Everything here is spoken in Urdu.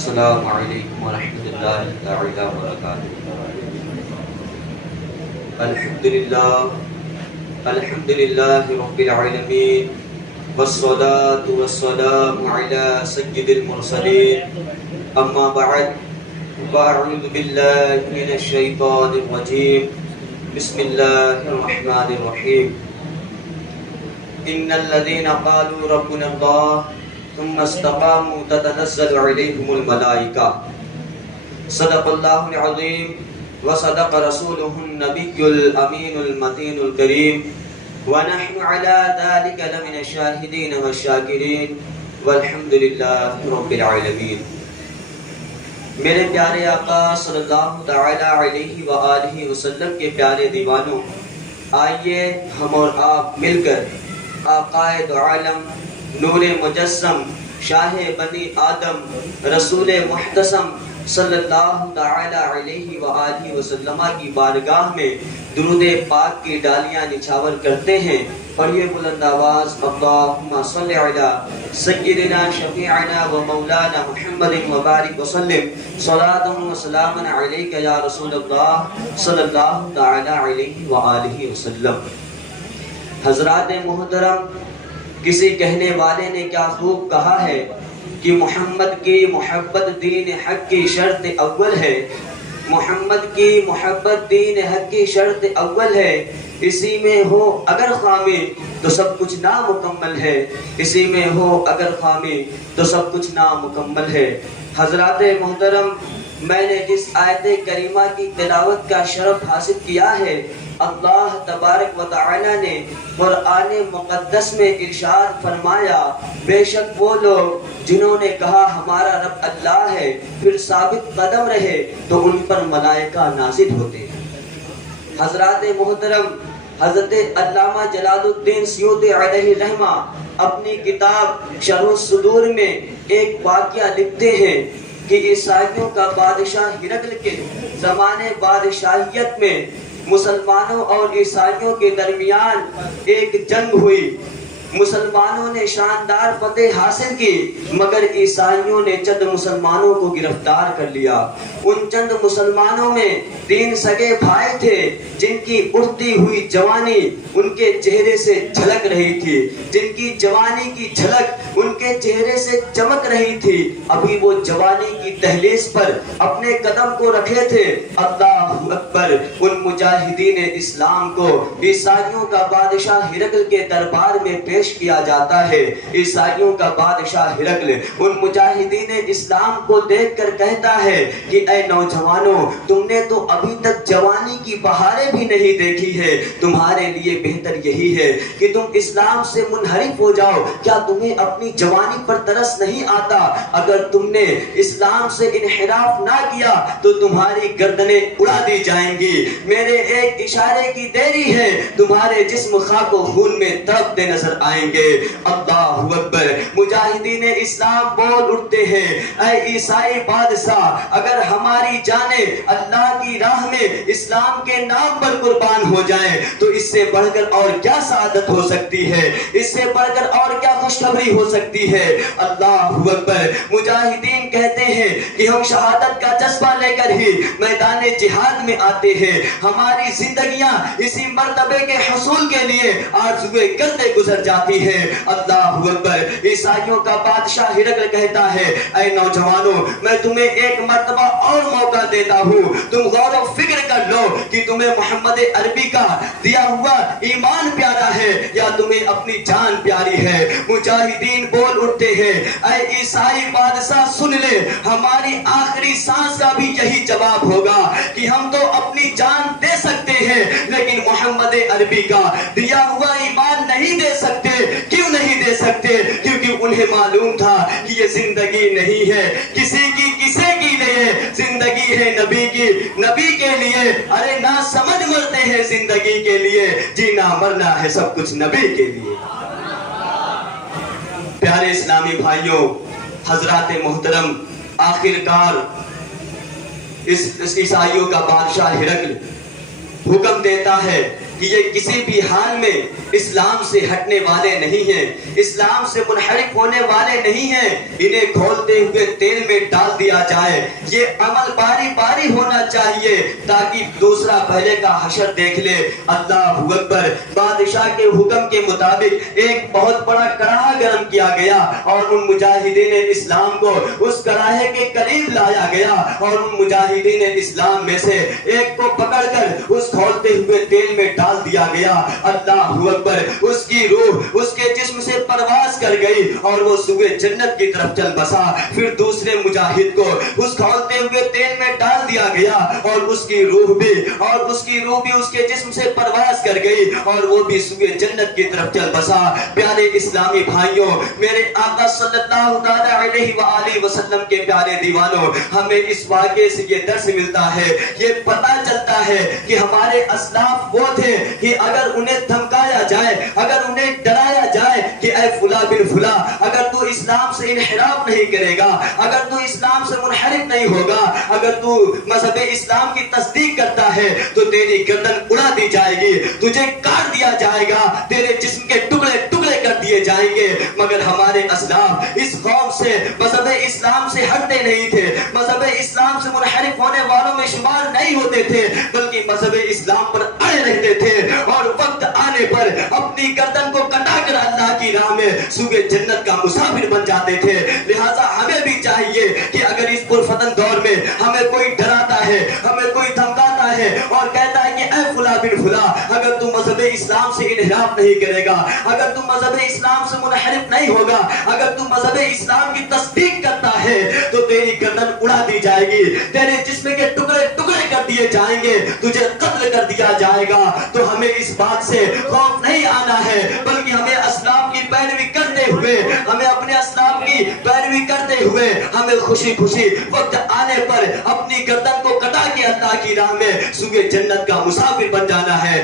السلام علیکم ورحمۃ اللہ تعالی وبرکاتہ۔ الحمدللہ رب العالمین والصلاة والسلام علی سید المرسلین، اما بعد فاعوذ باللہ من الشیطان الرجیم، بسم اللہ الرحمن الرحیم۔ ان الذین قالوا ربنا اللہ ثم استقاموا تتنزل علیہم الملائکہ۔ صدق اللہ العظیم وصدق رسولہ النبی الامین المتین الکریم، ونحن علی ذلک لمن الشاہدین والشاکرین، والحمد للہ رب العالمین۔ میرے پیارے آقا صلی اللہ تعالی علیہ وآلہ وسلم کے پیارے دیوانوں، آئیے ہم اور آپ مل کر آقائے دو عالم، نور مجسم، شاہ بنی آدم، رسول محتشم صلی اللہ تعالی علیہ وآلہ وسلم کی بارگاہ میں درود پاک کی ڈالیاں نچھاور کرتے ہیں۔ پڑھیے بلند آواز، اللہم صلی علی سیدنا شفیعنا و مولانا محمد وبارک وسلم، صلاۃ و سلام علیک یا رسول اللہ صلی اللہ تعالی علیہ وآلہ وسلم۔ حضرات محترم، کسی کہنے والے نے کیا خوب کہا ہے کہ محمد کی محبت دین حق کی شرط اول ہے، محمد کی محبت دین حق کی شرط اول ہے، اسی میں ہو اگر خامی تو سب کچھ نامکمل ہے، اسی میں ہو اگر خامی تو سب کچھ نامکمل ہے۔ حضرات محترم، میں نے جس آیت کریمہ کی تلاوت کا شرف حاصل کیا ہے، اللہ تبارک و تعالی نے قرآن مقدس میں ارشاد فرمایا، بے شک وہ لوگ جنہوں نے کہا ہمارا رب اللہ ہے پھر ثابت قدم رہے تو ان پر ملائکہ نازل ہوتے ہیں۔ حضرات محترم، حضرت علامہ جلال الدین سیوطی علیہ رحمہ اپنی کتاب شرح الصدور میں ایک واقعہ لکھتے ہیں کہ عیسائیوں کا بادشاہ ہرقل کے زمانے بادشاہیت میں مسلمانوں اور عیسائیوں کے درمیان ایک جنگ ہوئی۔ مسلمانوں نے شاندار فتح حاصل کی، مگر عیسائیوں نے چند مسلمانوں کو گرفتار کر لیا۔ ان چند مسلمانوں میں 3 سگے بھائی تھے جن کی اٹھتی ہوئی جوانی ان کے چہرے سے جھلک رہی تھی، جن کی جوانی کی جھلک ان کے چہرے سے چمک رہی تھی۔ ابھی وہ جوانی کی دہلیز پر اپنے قدم کو رکھے تھے، اللہ اکبر، ان مجاہدین اسلام کو عیسائیوں کا بادشاہ ہرقل کے دربار میں پیش کیا جاتا ہے۔ عیسائیوں کا بادشاہ ہرقل ان مجاہدین اسلام کو دیکھ کر کہتا ہے کہ اے نوجوانوں، تم نے تو ابھی تک جوانی کی بہاریں بھی نہیں دیکھی ہے، تمہارے لیے بہتر یہی ہے کہ تم اسلام سے منحرف ہو جاؤ۔ کیا تمہیں اپنی جوانی پر ترس نہیں آتا؟ اگر تم نے اسلام سے انحراف نہ کیا تو تمہاری گردنیں اڑا دی جائیں گی۔ میرے ایک اشارے کی دیری ہے، تمہارے جسم خاک و خون میں تڑپتے نظر آئیں گے۔ اللہ اکبر، مجاہدین اسلام بول اٹھتے ہیں، اے عیسائی بادشاہ، اگر ہماری جانیں اللہ کی راہ میں اسلام کے نام پر قربان ہو جائیں تو اس سے بڑھ کر اور کیا سعادت ہو سکتی ہے، اس سے بڑھ کر اور کیا خوشخبری ہو سکتی ہے۔ اللہ اکبر، مجاہدین کہتے ہیں کہ ہم شہادت کا جذبہ لے کر ہی میدان جہاد میں آتے ہیں، ہماری زندگیاں اسی مرتبے کے حصول کے لیے آرزوئے کرتے گزر جاتی ہے۔ اللہ اکبر، عیسائیوں کا بادشاہ ہرقل کہتا ہے، اے نوجوانوں، میں تمہیں ایک مرتبہ اور موقع دیتا ہوں، تم غور و فکر کر لو کہ تمہیں محمد عربی کا دیا ہوا ایمان پیارا ہے یا تمہیں اپنی جان پیاری ہے۔ مجاہدین بول اٹھتے ہیں، اے عیسائی بادشاہ سن لے، ہماری آخری سانس کا بھی یہی جواب ہوگا کہ ہم تو اپنی جان دے سکتے ہیں لیکن محمد عربی کا دیا ہوا ایمان نہیں دے سکتے۔ کیوں نہیں دے سکتے؟ کیونکہ انہیں معلوم تھا کہ یہ زندگی نہیں ہے کسی کے لیے، زندگی ہے نبی کی، نبی کے لیے۔ ارے نہ سمجھ مرتے ہیں زندگی کے لیے، جینا مرنا ہے سب کچھ نبی کے لیے۔ پیارے اسلامی بھائیوں، حضرات محترم، آخر کار اس عیسائیوں کا بادشاہ ہرقل حکم دیتا ہے کہ یہ کسی بھی حال میں اسلام سے ہٹنے والے نہیں ہیں، اسلام سے منحرف ہونے والے نہیں ہیں، انہیں کھولتے ہوئے تیل میں ڈال دیا جائے۔ یہ عمل باری باری ہونا چاہیے تاکہ دوسرا پہلے کا حشر دیکھ لے۔ اللہ اکبر۔ بادشاہ کے حکم کے مطابق ایک بہت بڑا کڑاہا گرم کیا گیا اور ان مجاہدین اسلام کو اس کڑاہے کے قریب لایا گیا اور ان مجاہدین اسلام میں سے ایک کو پکڑ کر اس کھولتے ہوئے تیل میں ڈال دیا گیا۔ اللہ اکبر۔ اس کی روح اس کے جسم سے پرواز کر گئی اور وہ سوئے جنت کی طرف چل بسا۔ پھر دوسرے مجاہد کو اس کھولتے ہوئے تیل میں ڈال دیا گیا اور اس کی روح بھی اس کے جسم سے پرواز کر گئی اور وہ بھی سوئے جنت کی طرف چل بسا۔ پیارے اسلامی بھائیوں، میرے آقا صلی اللہ علیہ وآلہ وسلم کے پیارے دیوانوں، ہمیں اس واقعے سے یہ درس ملتا ہے، یہ پتہ چلتا ہے کہ ہمارے اسلاف وہ تھے کہ اگر انہیں دھمکایا جائے، اگر انہیں ڈرایا جائے کہ اے فلاں بن فلاں، اگر تو اسلام سے انحراف نہیں کرے گا، اگر تو اسلام سے منحرف نہیں ہوگا، اگر تو مذہب اسلام کی تصدیق کرتا ہے تو تیری گردن اڑا دی جائے گی، تجھے کاٹ دیا جائے گا، تیرے جسم کے ٹکڑے ٹکڑے کر دیے جائیں گے۔ مگر ہمارے اسلاف اس خوف سے مذہب اسلام سے ہٹتے نہیں تھے، مذہب اسلام سے منحرف ہونے والوں میں شمار نہیں ہوتے تھے، بلکہ مذہب اسلام پر اڑے رہتے تھے اور وقت آنے پر اپنی گردن کو کٹا کر اللہ کی راہ میں سوئے جنت کا مسافر بن جاتے تھے۔ لہٰذا ہمیں بھی چاہیے کہ اگر اس پرفتن دور میں ہمیں کوئی ڈراتا ہے، ہمیں کوئی دھمکاتا ہے اور کہتا ہے کہ اے فلاں بن فلاں، اگر تم مذہب اسلام سے انحراف نہیں کرے گا، اگر تم مذہب اسلام سے منحرف نہیں ہوگا، اگر تم مذہب اسلام کی تصدیق کرتا ہے تو تیری گردن اڑا دی جائے گی، تیرے جسم کے ٹکڑے ٹکڑے کر دیے جائیں گے، تجھے قتل کر دیا جائے گا۔ تو ہمیں اس بات سے خوف نہیں آنا ہے، بلکہ ہمیں اسلاف کی پیروی کرتے ہوئے، ہمیں اپنے اسلاف کی پیروی کرتے ہوئے ہمیں خوشی خوشی وقت آنے پر اپنی گردن کو کٹا کے اللہ کی راہ میں سوئے جنت کا مسافر بن جانا ہے۔